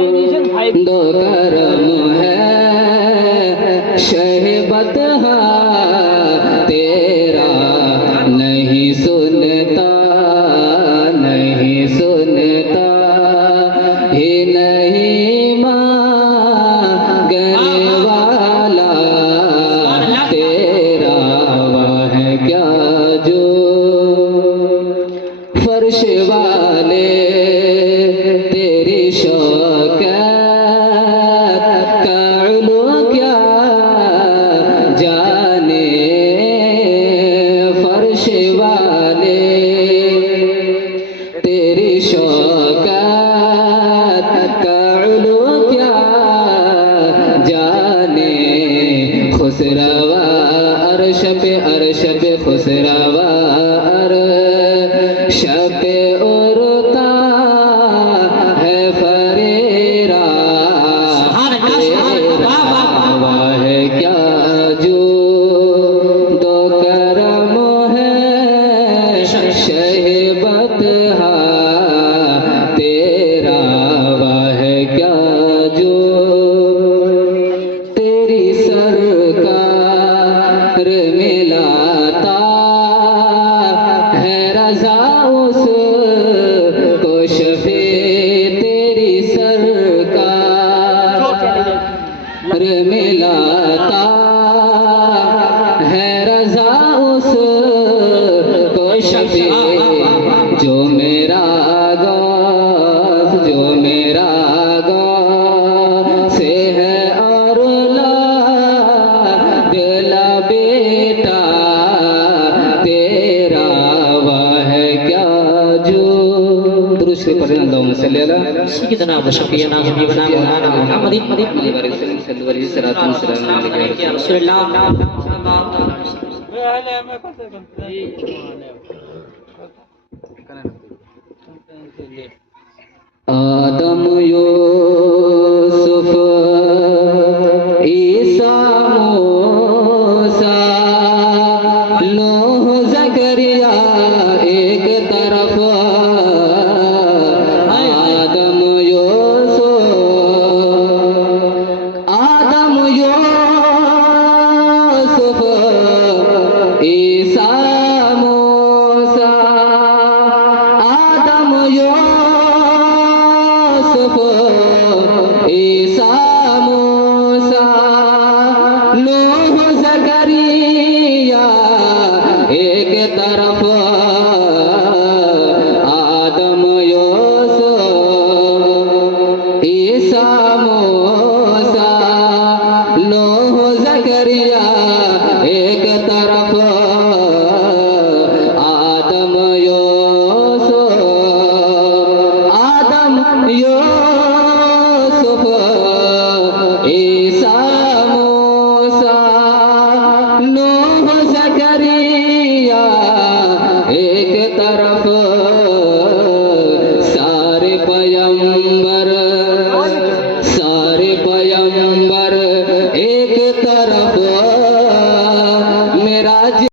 दो करम है शहबत तेरा नहीं सुनता नहीं सुनता ही नहीं मांगने वाला तेरा वह क्या जो फर्श वाले तेरी शौकत का उलू क्या जाने फर्श वाले तेरी शौकत का उलू क्या जाने खुसरवा अर्श पे खुसरवा अर्श पे उड़ता है फरेरा वह क्या जो दो करम है शहबत तेरा वह क्या जो तेरी सरकार मिलाता है रज़ा उस को शफे तेरी सरकार मिलाता है रज़ा उस को शफे जो मेरा गौस से है और दिला बेटा तेरा वह क्या जो दुरुस्त पढ़ें अल्लाहुम्मा सल्ली अला सय्यिदिना व शफीना व हबीबना मौलाना मुहम्मदिन सल्लल्लाहु अलैहि वसल्लम या रसूलल्लाह आदम यूसुफ ईसा मूसा नूह ज़करिया एक तरफ आदम यूसुफ ईसा मूसा आदम यूसुफ ईसा मूसा नूह ज़करिया एक तरफ आदम यूसुफ ईसा